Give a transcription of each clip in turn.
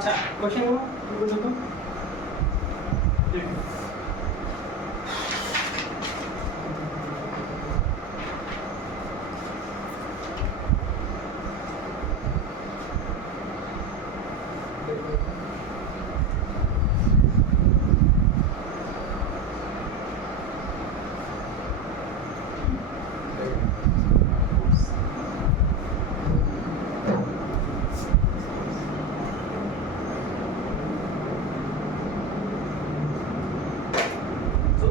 আচ্ছা কোশ্চেন হলো কি পর্যন্ত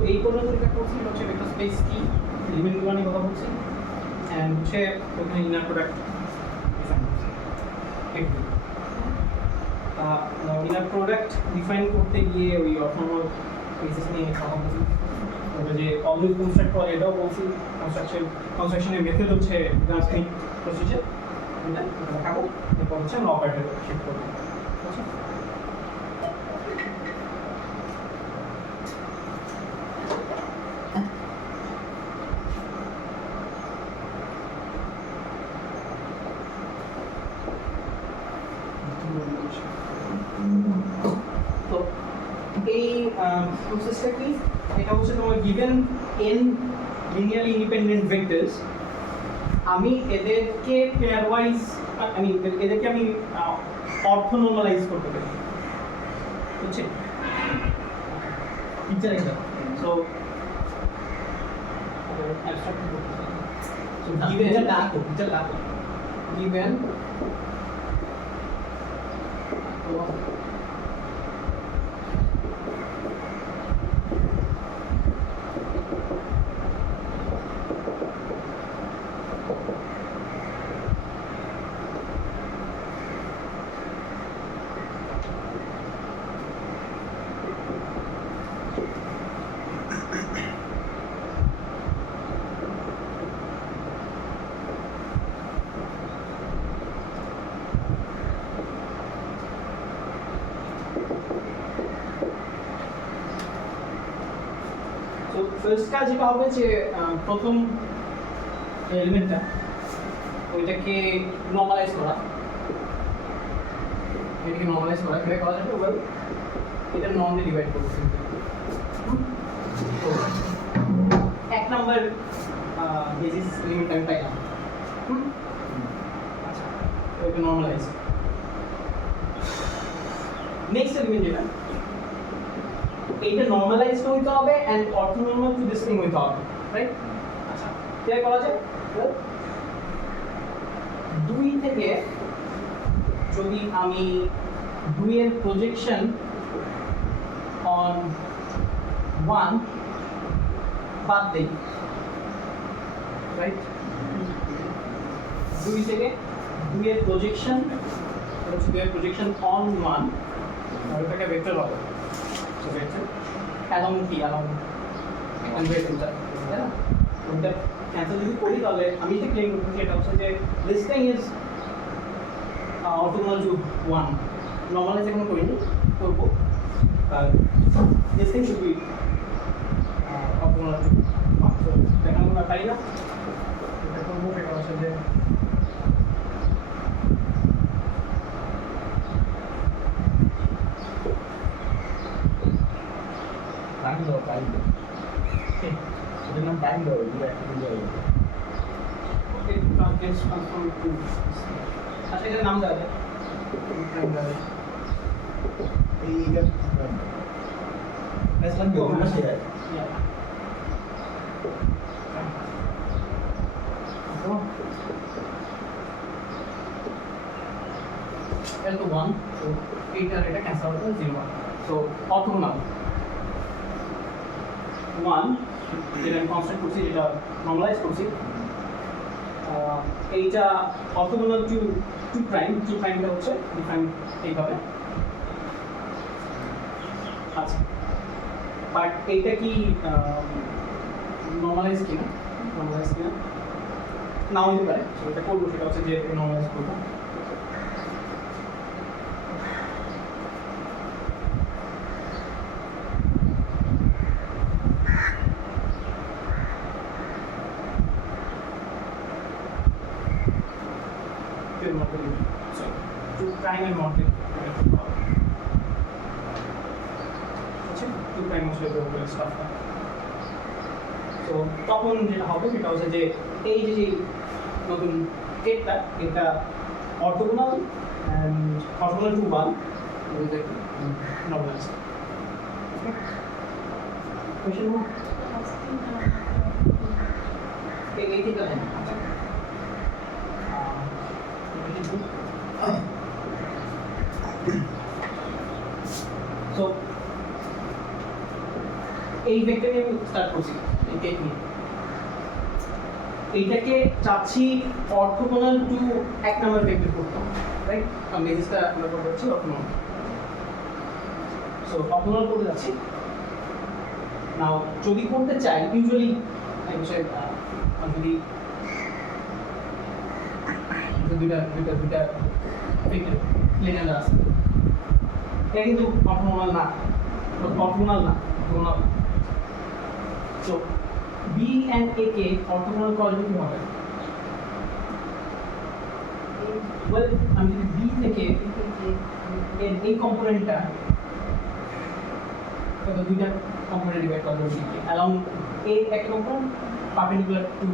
এই পর্যন্ত যেটা করছি হচ্ছে ভেক্টর স্পেস কি এলিমেন্টগুলো নিয়ে কথা বলছি এন্ড হচ্ছে ওখানে ইনার প্রোডাক্ট ডিফাইন করছি ইনার প্রোডাক্ট ডিফাইন করতে গিয়ে ওই অর্থনর্মাল বেসিস নিয়ে কথা বলছি ওটা যে অলওয়েজ কনস্ট্রাক্ট করে এটাও বলছি কনস্ট্রাকশনের মেথড হচ্ছে গ্রাফিক প্রসিজার এটা দেখাবো এরপর হচ্ছে আমরা অপারেটর শিফট করবো আচ্ছা তো এই প্রসেসটা কি এটা হচ্ছে তোমার given n linearly independent vectors আমি এদেরকে পেয়ার ওয়াইজ এদেরকে আমি অর্থ নরমালাইজ করতে পারি বুঝছেন পিকচার এটা সো অ্যাবস্ট্রাক্ট করতে সো গিভেন গিভেন ফার্স্ট কাজ যেটা হবে যে প্রথম এলিমেন্টটা ওইটাকে নরমালাইজ করা এটাকে নরমালাইজ করা কিভাবে করা যাবে ওয়েল এটা নর্ম দিয়ে ডিভাইড করব তো এক নাম্বার বেসিস এলিমেন্ট আমি পাইলাম আচ্ছা ওইটা নরমালাইজ নেক্সট এলিমেন্ট যেটা এইটা নরমালাইজ হইতে হবে এন্ড অর্থোনর্মাল টু দিস থিং হইতে হবে রাইট আচ্ছা কিভাবে করা যায় দুই থেকে যদি আমি দুইয়ের প্রজেকশন অন ওয়ান বাদ দেই রাইট দুই থেকে দুইয়ের প্রজেকশন দুইয়ের প্রজেকশন অন ওয়ান আর এটা ভেক্টর হবে so vector along কি along and vector তাই না ওটা ক্যান্সেল যদি করি তাহলে আমি যে ক্লেম করতে সেটা হচ্ছে যে this thing is orthogonal to 1 normalise এখন করিনি করব আর this thing should be orthogonal to 1 so দেখানো না পারি না এটা করব এটা হচ্ছে যে time do itu kan time do juga okay translate transform to अच्छा इसका नाम क्या है टाइम का ini kan Islam juga masih ya या L to 1 so 8 আর এটা ক্যান্সেল হবে 0 so অর্থোগোনাল 1 যেটা আমি কনস্ট্যান্ট করছি যেটা নরমালাইজ করছি এইটা অর্থোগোনাল টু 2 প্রাইমটা হচ্ছে ডিফাইন এইভাবে আচ্ছা বাট এইটা কি নরমালাইজ কিনা নাও হতে পারে সেটা করবো সেটা হচ্ছে যে নরমালাইজ করবো prime and morphic to prime হচ্ছে স্টাফটা। তো তখন যেটা হবে সেটা হচ্ছে যে এই যে নতুন কেকটা এটা orthogonal orthogonal to one normalized. Question এই তিনটা লাইন সো এই ভেক্টর নিয়ে আমি স্টার্ট করছি এই কেক নিয়ে। এইটাকে চাচ্ছি অর্থোগোনাল টু এক নাম্বার ভেক্টর করতাম, রাইট? আমি বেসিসটা আমরা করছি অর্থোগোনাল। সো অর্থোগোনাল করতে যাচ্ছি। নাও যদি করতে চাই ইউজুয়ালি আমি যদি দুইটা ভেক্টর লিনিয়ার আছে, এটা কিন্তু অর্থোগোনাল না, অর্থোগোনাল না, orthogonal. So B and A K orthogonal করলে কি হবে? ওয়েল আমি যদি B থেকে এর এই কম্পোনেন্টটা তো দুইটা কম্পোনেন্ট ডিভাইড করব B কে along A একটা কম্পোনেন্ট পারপেন্ডিকুলার টু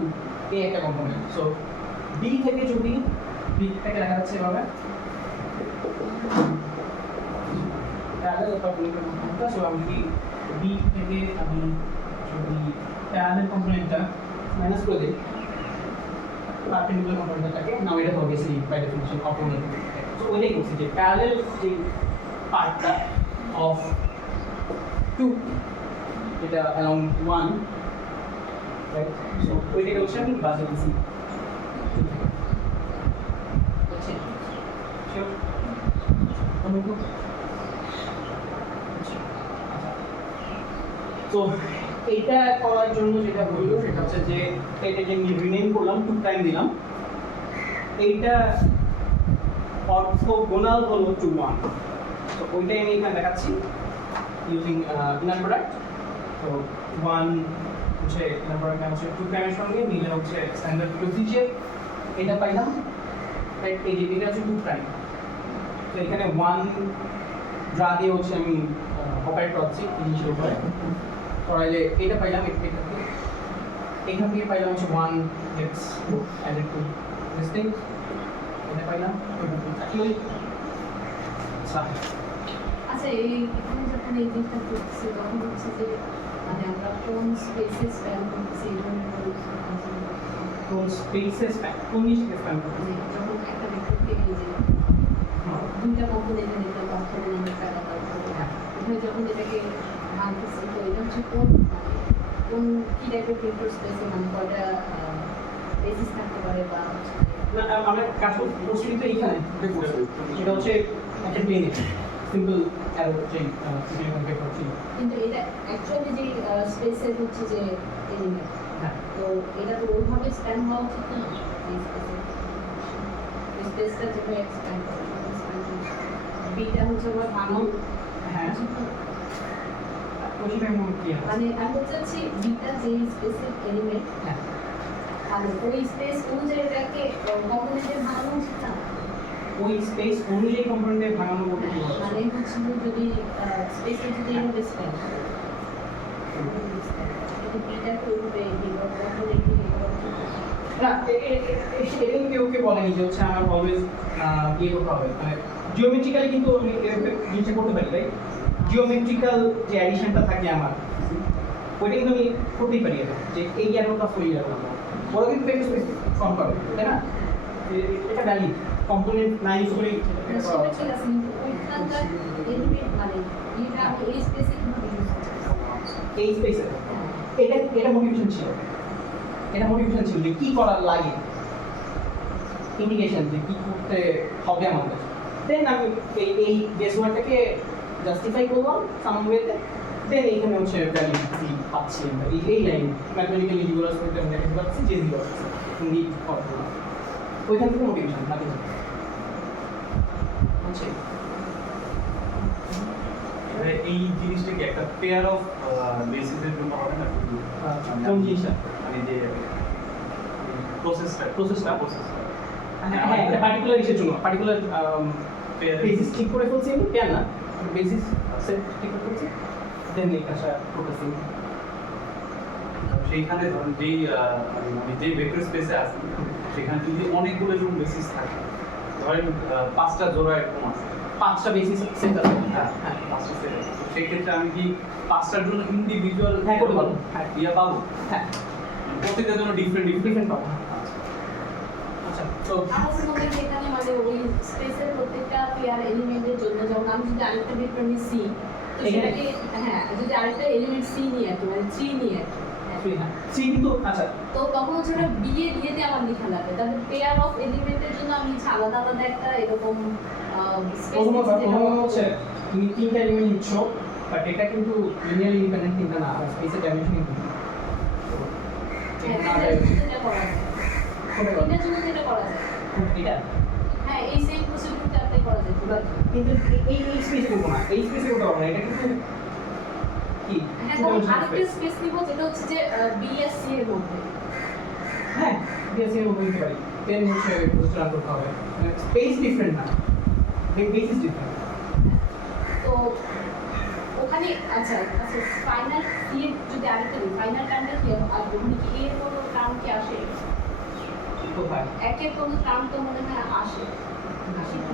A একটা কম্পোনেন্ট। সো B থেকে যদি B থেকে লেখা যাচ্ছে এভাবে তাহলে পারপেন্ডিকুলার কম্পোনেন্টটা। সো আমি যদি B থেকে আমি যদি প্যারালাল কম্পোনেন্টটা মাইনাস করে দিই পারপেন্ডিকুলার কম্পোনেন্টটাকে, নাও এটা হবে basically by definition orthogonal. So ওইটাই করছি যে প্যারালাল যে পার্টটা অফ 2 এটা অ্যালং 1, রাইট? সো ওইটাকে হচ্ছে আমি বাজে দিছি। বুঝছি? শিওর? তো এইটা করার জন্য যেটা হইল সেটা হচ্ছে যে এটাকে আমি রিনেম করলাম, টু টাইম দিলাম। এইটা অর্থোগোনাল হলো টু ওয়ান। তো ওইটাই আমি এখানে দেখাচ্ছি ইউজিং ইনার প্রোডাক্ট। তো ওয়ান হচ্ছে ইনার প্রোডাক্ট হচ্ছে টু প্রাইমের সঙ্গে মিলে হচ্ছে স্ট্যান্ডার্ড প্রসিজার, এটা পাইলাম, রাইট? এই যে এটা হচ্ছে টু প্রাইম। তো এখানে ওয়ান ড্রা দিয়ে হচ্ছে আমি অপারেট করছি ইনিশিয়াল উপরে করাইলে এটা পাইলাম, এখান থেকে পাইলাম হচ্ছে one let's added to this thing, এটা পাইলাম অ্যাকচুয়ালি। আচ্ছা, এই এখানে যখন এই জিনিসটা করছি তখন হচ্ছে যে মানে আমরা কোন স্পেসে স্প্যান করতেছি এই ধরনের কোন স্পেসে স্প্যান, কোন জিনিসকে স্প্যান করতেছি? যখন একটা ভেক্টরকে এই যে দুইটা কম্পোনেন্টে নিলাম অর্থোগোনাল একটা এখানে যখন এটাকে ভাঙতেছি, তো এটা হচ্ছে কোন কোন কি টাইপের ভেক্টর স্পেসে মানে কয়টা বেসিস থাকতে পারে বা না আমরা কাজ করছি তো এইখানে এটা হচ্ছে একটা প্লেনে সিম্পল অ্যারো যে ভেক্টর ছিল, কিন্তু এটা অ্যাকচুয়ালি যে স্পেসের হচ্ছে যে এলিমেন্ট, হ্যাঁ তো এটা তো ওইভাবে স্প্যান হওয়া উচিত না এই স্পেসে। স্পেসটা যেভাবে এক্সপ্যান্ড করে বিটা হচ্ছে আমার ভাঙন। হ্যাঁ কোশ্চেন এমন কি আছে? মানে আমি বলতে চাচ্ছি বিটা যে স্পেসের এলিমেন্ট, হ্যাঁ মানে ওই স্পেস অনুযায়ী এটাকে কম্পোনেন্টে ভাঙানো উচিত না। ওই স্পেস অনুযায়ী কম্পোনেন্টে ভাঙানো বলতে কি বলছো? মানে হচ্ছে যদি স্পেসে যদি এইভাবে স্প্যান করে বিটাকে ওইভাবে কম্পোনেন্টে না এটা কেউ কেউ বলেনি যে হচ্ছে আমার অলওয়েজ ইয়ে করতে হবে, মানে জিওমেট্রিক্যালি কিন্তু আমি জিনিসটা করতে পারি, রাইট? জিওমেট্রিক্যাল যে অ্যাডিশনটা থাকে আমার ওইটা কিন্তু আমি করতেই পারি, যে এই অ্যারো প্লাস ওই অ্যারো ওরা কিন্তু ভেক্টর স্পেস ফর্ম করে, তাই না? এটা ভ্যালিড কম্পোনেন্ট না ইউজ করে সেটা ঠিক আছে, কিন্তু ওইখানকার এলিমেন্ট মানে এটা আমি এই স্পেসে কিভাবে ইউজ করতে এই স্পেসে এটা মোটিভেশন ছিল, এটা মোটিভেশন ছিল যে কি করার লাগে, ইন্ডিকেশন যে কি করতে হবে আমাদের। দেন আমি এই বেস ওয়ার্ডটাকে জাস্টিফাই করলাম সাম ওয়েতে, দেন এইখানে হচ্ছে ভ্যালিডিটি পাচ্ছি আমরা এই লাইন ম্যাথমেটিক্যালি রিগুলার করতে আমরা দেখতে পাচ্ছি যে জিরো আছে হিন্দি ফর্মুলা, ওইখান থেকে মোটিভেশন নাকি হচ্ছে এই জিনিসটা কি একটা পেয়ার অফ বেসিসের জন্য হবে না? কোন জিনিসটা? মানে যে প্রসেসটা হ্যাঁ একটা পার্টিকুলার ইসের জন্য পার্টিকুলার পেয়ার বেসিস ঠিক করে ফেলছি আমি, পেয়ার না বেসিস সেট ঠিক করে ফেলছি, দেন এই কাজটা প্রসেসিং। সেইখানে ধরেন যেই আমি যে ভেক্টর স্পেসে আছি সেখানে যদি অনেকগুলো এরকম বেসিস থাকে, ধরেন 5টা জোড়া এরকম আছে, 5টা বেসিস সেট আছে। হ্যাঁ হ্যাঁ 5টা সেট আছে, তো সেই ক্ষেত্রে আমি কি 5টার জন্য ইন্ডিভিজুয়াল হ্যাঁ করতে পারবো। হ্যাঁ ইয়া পাবো, হ্যাঁ প্রত্যেকটার জন্য ডিফারেন্ট ডিফারেন্ট পাবো। আচ্ছা তো আমার মনে হয় যে এখানে মানে ওই স্পেসের প্রত্যেকটা পেয়ার এলিমেন্টের জন্য যেমন আমি যদি আরেকটা ভেক্টর নিই সি, তো এখানে- সেটাকে হ্যাঁ যদি আরেকটা এলিমেন্ট সি নিয়ে আর কি মানে 3 নিয়ে আর কি, হ্যাঁ। সি কিন্তু আচ্ছা তো তখন হচ্ছে ওটা বিয়ে দিয়েতে আমার লেখা লাগবে, তাহলে পেয়ার অফ এলিমেন্টের জন্য আমি হচ্ছে আলাদা আলাদা একটা এরকম প্রথমত হচ্ছে তুমি 3টা এলিমেন্ট নিচ্ছ, বাট এটা কিন্তু লিনিয়ারলি ইন্ডিপেন্ডেন্ট তিনটা না, স্পেসের ডাইমেনশন কিন্তু যেটা করা যায় এটার জন্য যেটা করা যায় এটা হ্যাঁ এই সেম প্রসিডিউরটা অ্যাপ্লাই করা যায় ঠিক আছে। কিন্তু এই স্পেসে করবো না, এই স্পেসে করতে পারবো না, এটা কিন্তু কি হ্যাঁ তখন আরেকটা স্পেস নিব যেটা হচ্ছে যে বিএসসি এর মধ্যে। হ্যাঁ বিএসসি এর মধ্যে নিতে পারি, দেন হচ্ছে রান করতে হবে, স্পেস ডিফারেন্ট না, বেসিস ডিফারেন্ট। তো ওখানে আচ্ছা আচ্ছা ফাইনাল সি এর যদি আরেকটা দিই ফাইনাল টার্মটা কি হবে? আর ওখানে কি এর কোনো টার্ম কি আসে? কোথায় একের কোনো টার্ম তো মনে হয় আসে আসে কি?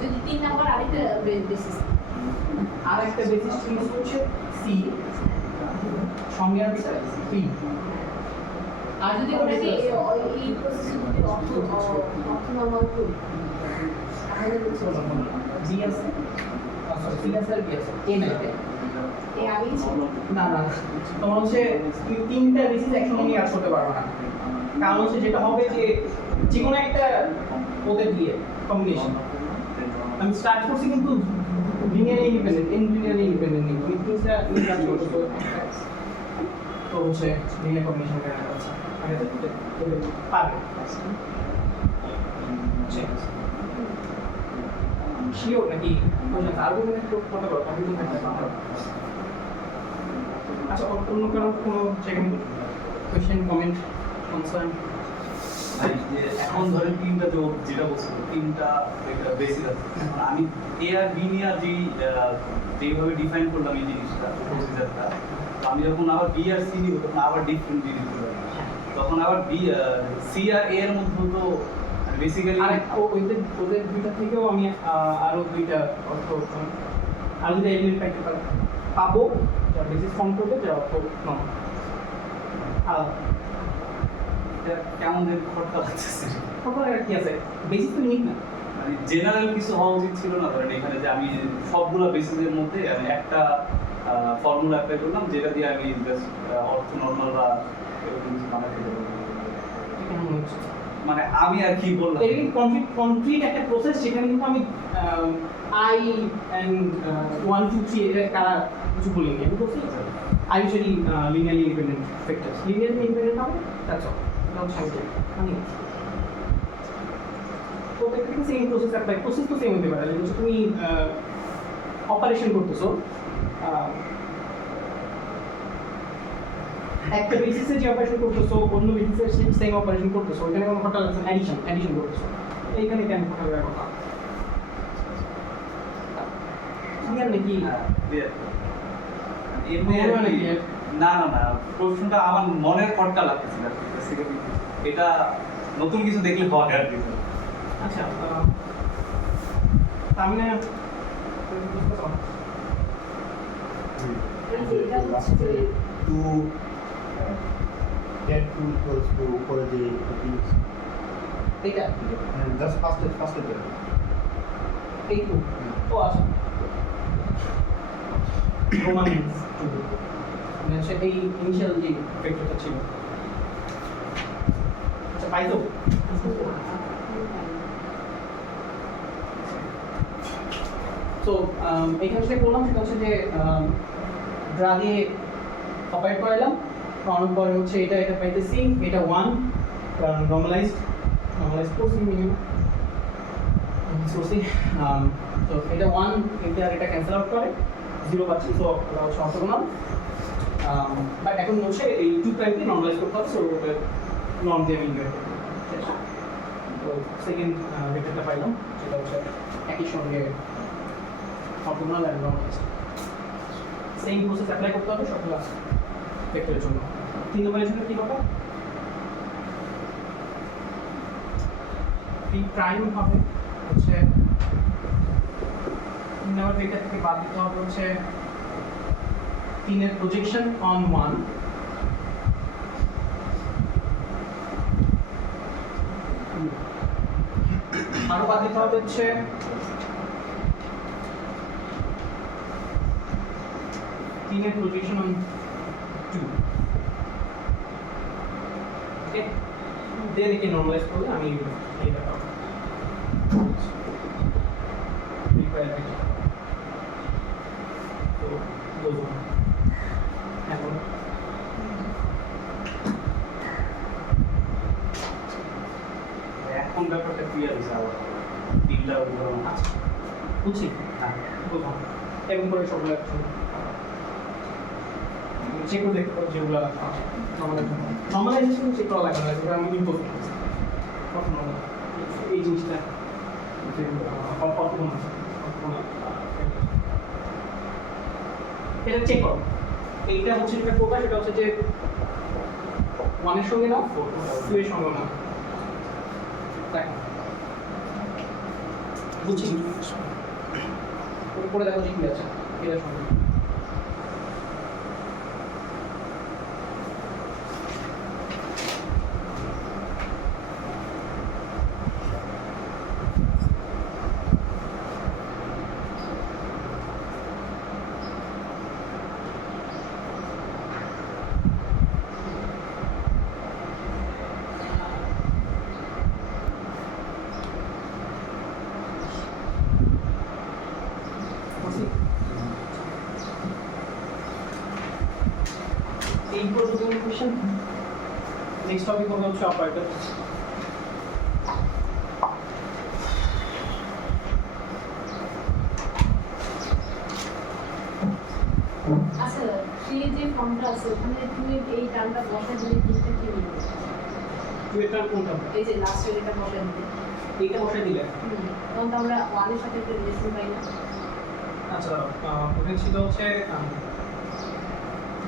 যদি 3 নাম্বার আরেকটা বেসিস আর একটা বেসিস ছিল হচ্ছে সি, সঙ্গে আছে পি। আর যদি ওটাকে এই প্রসেসে যদি অর্থ নরমাল করি তাহলে হচ্ছে জি আছে, সরি সি আছে আর বি আছে, এ না এটা। এই আগেই ছিল না না তোমার হচ্ছে তুমি 3টা বেসিস একসঙ্গে নিয়ে কাজ করতে পারবে না, কারণ হচ্ছে যেটা হবে যে যে কোনো একটা ওদের দিয়ে কম্বিনেশন। আমি স্টার্ট করছি কিন্তু লিনিয়ারলি ইন্ডিপেন্ডেন্ট, লিনিয়ারলি ইন্ডিপেন্ডেন্ট নেই, তুমি 3টা নিয়ে কাজ করছো, তো হচ্ছে লিনিয়ার কম্বিনেশন করা যাচ্ছে আগে থেকে পারবে। শিওর নাকি আর্গুমেন্ট করতে পারো, আমি কিন্তু একটা পারবো। আচ্ছা অন্য কারো কোনো সেকেন্ড কোয়েশ্চেন কমেন্ট কনসার্ন? যে এখন ধরেন 3টা যেটা বলছিল 3টা বেসিস আছে, মানে আমি এ আর বি নিয়ে যেভাবে ডিফাইন করলাম এই জিনিসটা প্রসিজারটা, আমি যখন আবার বি আর সি নিব তখন আবার ডিফারেন্ট জিনিস হবে, তখন আবার বি সি আর এ এর মধ্যে তো বেসিক্যালি আর ওদের দুইটা থেকেও আমি আরো দুইটা অর্থ আরো দুইটা এলিমেন্ট পাবো যা বেসিস ফর্ম করবে, যার অর্থ নন আলাদা। কেমন যেন খটকা লাগতেছে, তখন আর কি আছে, বেসিস তো ইউনিক না। মানে জেনারেল কিছু হওয়া উচিত ছিল না, ধরেন এখানে যে আমি সবগুলো বেসিসের মধ্যে আমি একটা ফর্মুলা অ্যাপ্লাই করলাম যেটা দিয়ে আমি জাস্ট অর্থ নর্মাল বা এরকম কিছু বানাতে পারবো। এটা মনে হচ্ছে মানে আমি আর কি বললাম, এটা কমপ্লিট একটা প্রসেস, সেখানে কিন্তু আমি আই এন্ড 1 2 3 এর কারা কিছু বলিনি, আমি বলছি I usually linearly independent factors, linearly independent হবে, দ্যাটস অল। এটা হচ্ছে আমি তো দেখতে সেম প্রসেস অ্যাপ্লাই, প্রসেস তো সেম হতে পারে, যেমন তুমি অপারেশন করতেছো একটা বেসিসে যে অপারেশন করতেছো অন্য বেসিসে সেম অপারেশন করতেছো, ওইখানে কোনো ঘটা লাগছে অ্যাডিশন করতেছো, এইখানে কেন ঘটা লাগার কথা ক্লিয়ার নাকি? clear? এমনি আর মনে হয় কি- নাকি? না না না, প্রশ্নটা আমার মনের খটকা লাগতেছিল আর কি, basically এটা নতুন কিছু দেখলে হয় আর কি। আচ্ছা তামিনা এই যে এটা হচ্ছে যে to get 2 equals to উপরে যে things, এটা and just first it এই টু ও আচ্ছা রোমান মানে সেটাই ইনিশিয়াল যে ভেক্টরটা ছিল। আচ্ছা পাইতো তো এখানে যেটা করলাম সেটা হচ্ছে যে ড্রাগে অপারেট করাইলাম, করানোর পরে হচ্ছে এটা পাইতেছি, এটা 1 কারণ নর্মালাইজ করছি মিনিমাম করছি, তো এটা 1 এটা আর এটা ক্যান্সেল আউট করে 0 পাচ্ছি, সো হচ্ছে অর্থোগোনাল। বাট এখন হচ্ছে এই 2 প্রাইমকে নর্মালাইজ করতে হবে, সো নর্ম দিয়ে আমি ইন্টার করব। তো সেকেন্ড ভেক্টরটা পাইলাম, সেটা হচ্ছে একই সঙ্গে অর্থোগোনাল আর নর্মালাইজ। সেম প্রসেস অ্যাপ্লাই করতে হবে সবগুলো ভেক্টরের জন্য। 3 নম্বরের জন্য কি হবে? পি প্রাইম হবে হচ্ছে 3 নম্বর ভেক্টর থেকে বাদ দিতে হবে হচ্ছে 3 এর প্রজেকশন অন 1, আরো বাদ দিতে হবে হচ্ছে 3 এর প্রজেকশন অন 2। ওকে, দেন একে নরমালাইজ করলে আমি এটা পাবো। রিকোয়ার ভেক্টর তো বোঝো এখন এখন ব্যাপারটা ক্লিয়ার হয়েছে আবার তিনটা উদাহরণ আছে। বুঝছি হ্যাঁ বোঝো এবং করে সবগুলো চেক করে দেখতে পারো যেগুলো নর্মালাইজেশন চেক করা লাগে না, যেটা আমি ইম্পোজ করছি কখনো এই জিনিসটা এটা চেক করো। এইটা হচ্ছে যেটা করবা সেটা হচ্ছে যে 1 এর সঙ্গে নাও, 2 এর সঙ্গে নাও। দেখো বুঝছি উপরে দেখো যে কি আছে এটার সঙ্গে। এই পুরো ডকুমেন্টেশন নেক্সট টপিক হবে হচ্ছে অপারেটর। আচ্ছা সেই যে ফর্মটা আছে ওখানে তুমি এই টার্মটা বসায় দিলে তিনটা কি মিলবে? তুই এটা কোনটা এই যে লাস্টের এটা বসায় দিলে এইটা বসাই দিলে তখন তো আমরা ওয়ানের সাথে একটা রিলেশন পাই না। আচ্ছা ওখানে ছিল হচ্ছে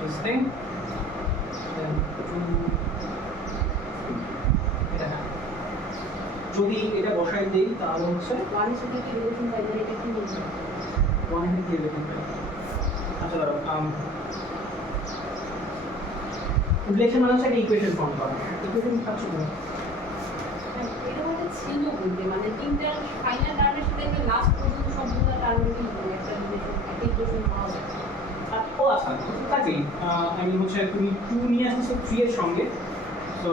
this thing then এটা হ্যাঁ। যদি এটা বসাই দেই তাহলে হচ্ছে ওয়ানের সাথে কি রিলেশন পাই না এটা কি মিলবে? 1 এর দিয়ে লিখতে হবে। আচ্ছা ধরো রিলেশন মানে হচ্ছে একটা ইকুয়েশন ফর্ম করা। ইকুয়েশন পাচ্ছ না এটা মানে ছিল বলতে মানে তিনটা ফাইনাল টার্মের সাথে একটা লাস্ট পর্যন্ত সবগুলো টার্মের কি একটা রিলেশন একটা ইকুয়েশন পাওয়া যায়। ও আচ্ছা তাকেই আমি হচ্ছে তুমি 2 নিয়ে আসছো 3 এর সঙ্গে, সো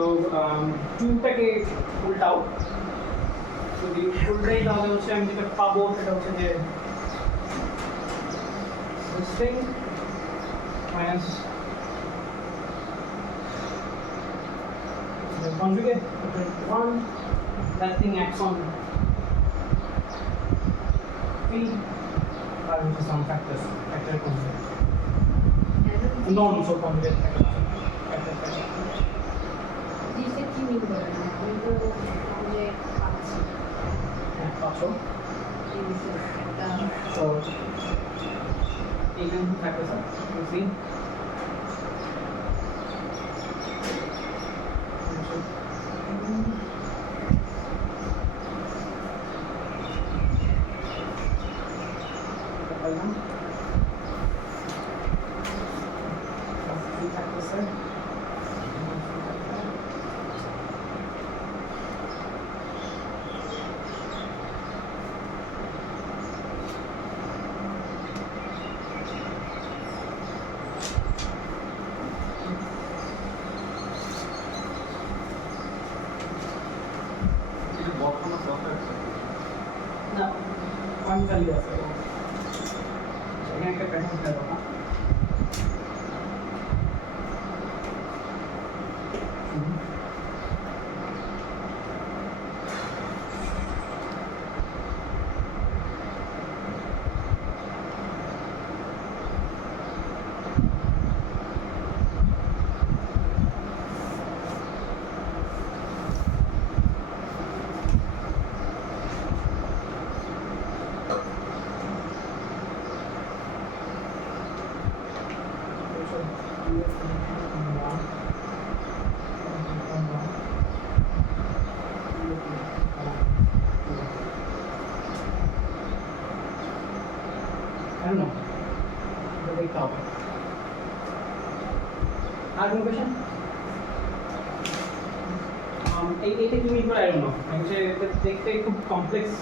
2টাকে উল্টাও, যদি উল্টাই তাহলে হচ্ছে আমি যেটা পাবো সেটা হচ্ছে যে this thing minus the conjugate of 1, that thing acts on p আর হচ্ছে some factor conjugate non so conjugate factor জিনিসটা কি মিলবে না আমি তো তাহলে পাচ্ছি হ্যাঁ পাচ্ছো। এই বিষয়ে একটা So, even factors are, you see. না আমি চালিয়ে আছে এখানে একটা প্যাটার্ন দেবো না don't know. দেখতে হবে। আর কোনো কোয়েশ্চেন? এইটা কি মিন করে I don't know. হচ্ছে দেখতে খুব কমপ্লেক্স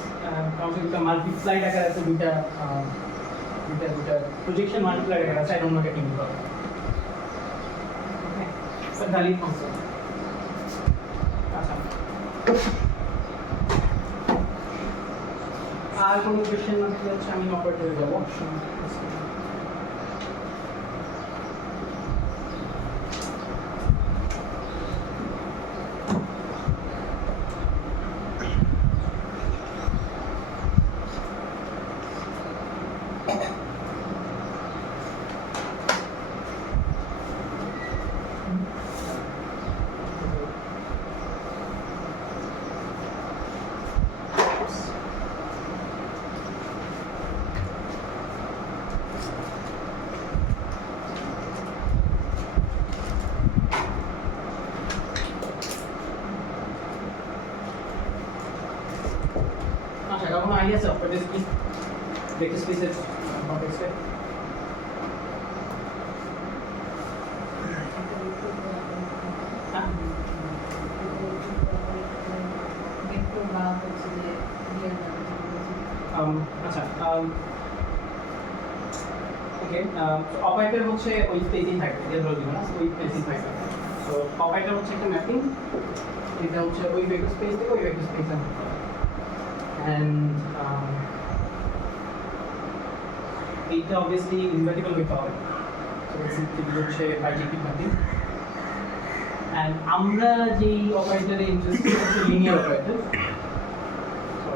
কনসেপ্ট মাল্টিপ্লাই আকারে আছে দুইটা প্রজেকশন মাল্টিপ্লাই আকারে আছে I don't know এটা কি মিন করে। Sir valid concept. আচ্ছা। আর কোনো কোয়েশ্চেন না থাকলে হচ্ছে আমি অপারেটরে যাব। আচ্ছা, কোনো আইডিয়া আছে অপারেটর কি ভেক্টর স্পেসের কনটেক্সটে? ভেক্টর বা হচ্ছে যে রিয়েল আচ্ছা ওকে অপারেটর হচ্ছে ওই স্পেসেই থাকে যে ধরে দিবেন ওই স্পেসেই থাকে সো অপারেটর হচ্ছে একটা ম্যাপিং এটা হচ্ছে ওই ভেক্টর স্পেস থেকে ওই ভেক্টর স্পেসে এন্ড এইটা অবভিয়াসলি ইনভার্টিবল হতে হবে সো বেসিক্যালি হচ্ছে বাইজেক্টিভ ম্যাপিং এন্ড আমরা যেই অপারেটরে ইন্টারেস্টেড হচ্ছে linear operator so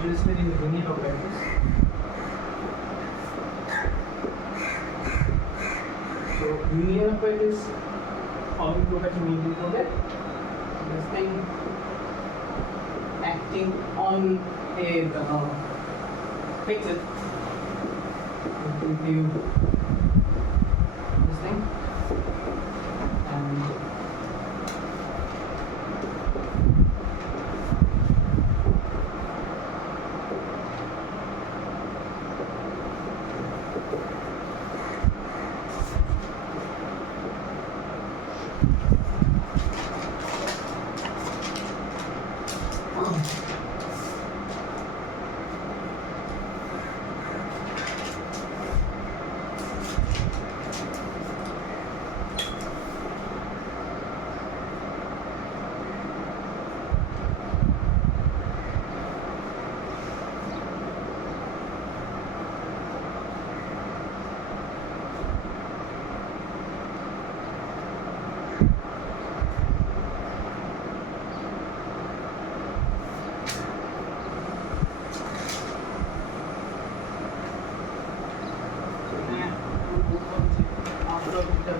interested in linear operators. So linear operators always look at meaning for that. This thing acting on a fixed will give you this thing and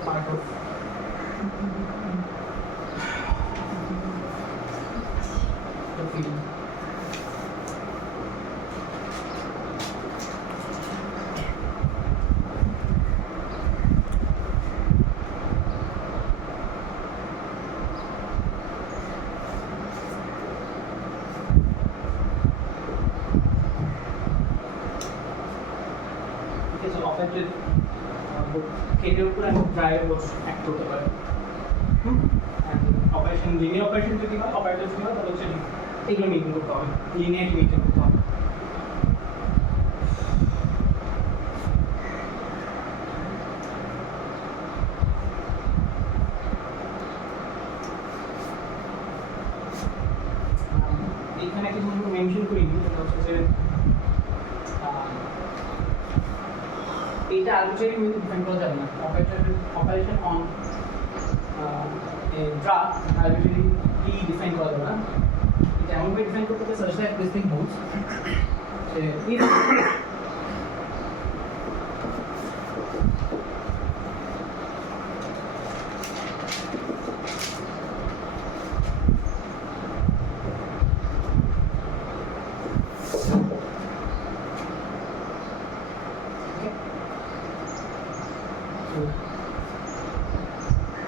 part of the field. Okay, so affected কেটের উপর আমি drive act করতে পারি operation linear operation যদি হয় operator যদি হয় তাহলে হচ্ছে এগুলো মেনটেন করতে হবে লিনিয়ার মেনটেন করতে হবে এইখানে একটা জিনিস মেনশন করিনি সেটা হচ্ছে যে এটা আর্বিট্রারি ওয়েতে ডিফাইন করা যাবে না operation on draft arbitrary define করা যাবে না এটা এমনভাবে ডিফাইন করতে হবে search that this thing moves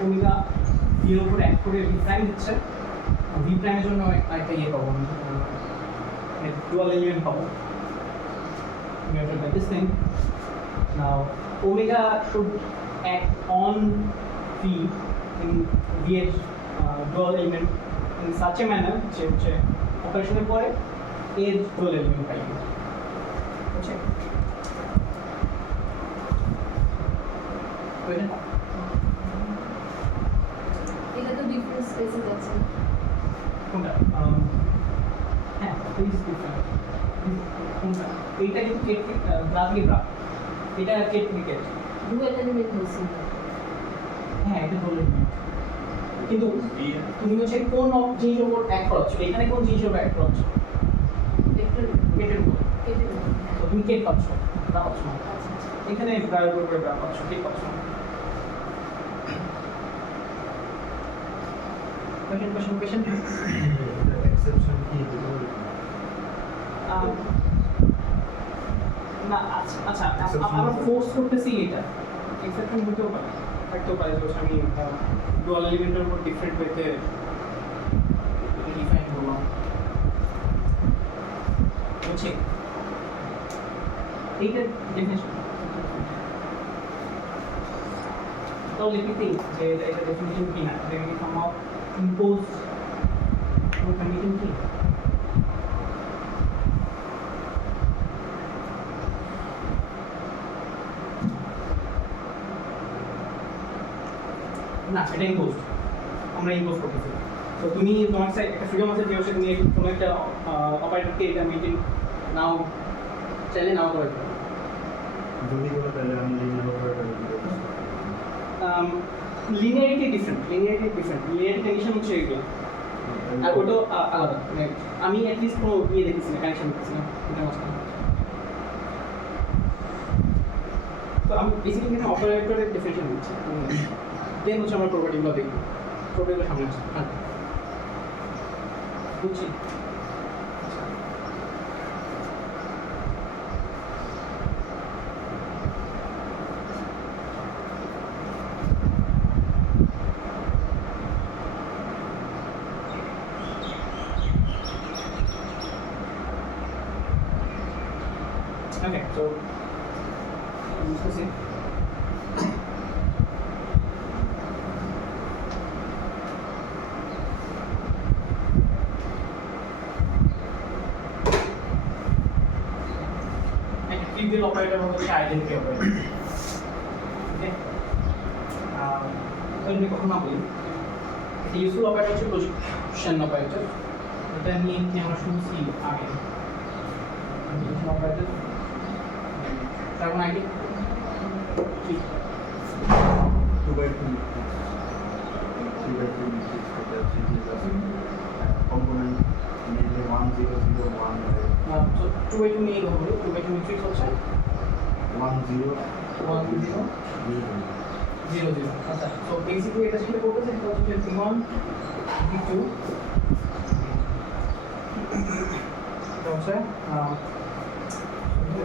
omega এর উপর অ্যাড করে ভি প্রাইম দিচ্ছে ভি প্রাইমের জন্য একটা ইয়ে পাবো dual element bubble. We have to get this thing. Now, omega should act on V in V dual element in such a manner যে হচ্ছে অপারেশনের পরে এর dual element পাই বুঝছেন বুঝলেন এটা তো ডিফারেন্ট স্পেসে যাচ্ছে না। কোনটা হ্যাঁ প্লিজ কোনটা এইটা কিন্তু কেট গ্রাফলি গ্রাফ এটা কেট ক্রিকেট ডুয়াল এলিমেন্ট বলছি না। হ্যাঁ এটা বললেন কিন্তু তুমি হচ্ছে কোন জিনিসের উপর অ্যাড করছো এখানে কোন জিনিসের উপর অ্যাড করছো ভেক্টর কেটের উপর কেটে দেবো। তো তুমি কেট পাচ্ছ না পাচ্ছ না আচ্ছা আচ্ছা। এখানে গ্রাফের উপর গ্রাফ পাচ্ছ কেট পাচ্ছ না question এক্সেপশন কি না আচ্ছা আচ্ছা আমরা ফোর্স করতেছি এটা এক্সেপশন হতেও পারে থাকতেও পারে যে আমি ডুয়াল এলিমেন্টের উপর ডিফারেন্ট ওয়েতে ডিফাইন করলাম বুঝছি এইটা ডেফিনেশন তো লিখতে যে এটা ডেফিনেশন কি না এটা কি সম্ভব ইম্পোজ কন্ডিশন কি না এটা ইম্পোজ আমরা ইম্পোজ করতেছি তো তুমি তোমার কাছে একটা ফ্রিডম আছে যে হচ্ছে তুমি কোনো একটা অপারেটরকে এটা মেইনটেইন নাও চাইলে নাও করে দিতে যদি করে তাহলে আমি linear operator linearity different linearity condition হচ্ছে এগুলো আর ওটা আলাদা মানে আমি অ্যাটলিস্ট কোনো ইয়ে দেখতেছি না কানেকশন দেখতেছি না এটা মাঝখানে তো আমি বেসিক্যালি এখানে অপারেটরের ডেফিনেশন দিচ্ছি দেন হচ্ছে আমরা প্রপার্টিগুলো দেখব প্রপার্টিগুলো সামনে আসছে হ্যাঁ বুঝছি Okay, so proceed. And trivial operator হচ্ছে identity operator. Okay. আমি কখন না বলি ইউজফুল অপারেটর হচ্ছে প্রজেকশন অপারেটর এটা নিয়ে আমরা শুনছি আগে প্রজেকশন অপারেটর তার মানে আইডি কি 2/2 3/2 matrix এটা হচ্ছে কম্পোনেন্ট মেইনলি 1 0 0 1 সো 2/2 নিয়ে হবে 2/2 ম্যাট্রিক্স হচ্ছে 1 0 1 0 0 0 আচ্ছা সো বেসিক্যালি এটা যেটা করতেছে সেটা হচ্ছে v1 v2 এটা হচ্ছে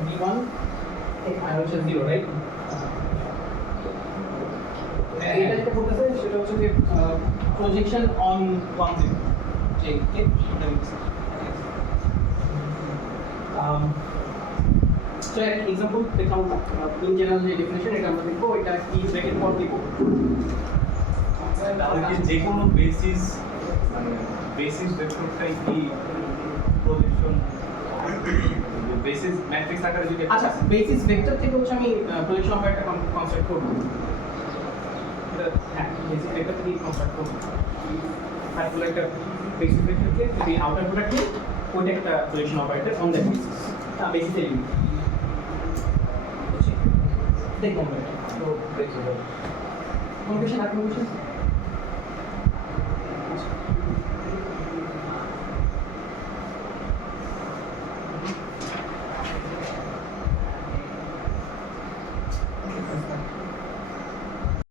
v1 আর হচ্ছে 0 রাইট এটা যেটা করতেছে সেটা হচ্ছে যে প্রজেকশন অন 1 0 যে কে এটা লিখছে So an example দেখলাম in general যে definition এটা আমরা দেখবো এটা কি ব্র্যাকেট পর দিব তাহলে কি যে কোনো বেসিস মানে বেসিস ভেক্টরটাই কি প্রজেকশন বেসিস ম্যাট্রিক্স আকারে যদি আচ্ছা বেসিস ভেক্টর থেকে হচ্ছে আমি প্রজেকশন অপারেটর কনসেপ্ট করব এটা হ্যাঁ বেসিস ভেক্টর থেকে কনসেপ্ট করব তারপরে একটা বেসিস ভেক্টরকে যদি আউটার প্রোডাক্ট নিই ওটা একটা projection operator on that basis basis element দেখুন তো দেখো কোন কোশ্চেন আপনি কোশ্চেন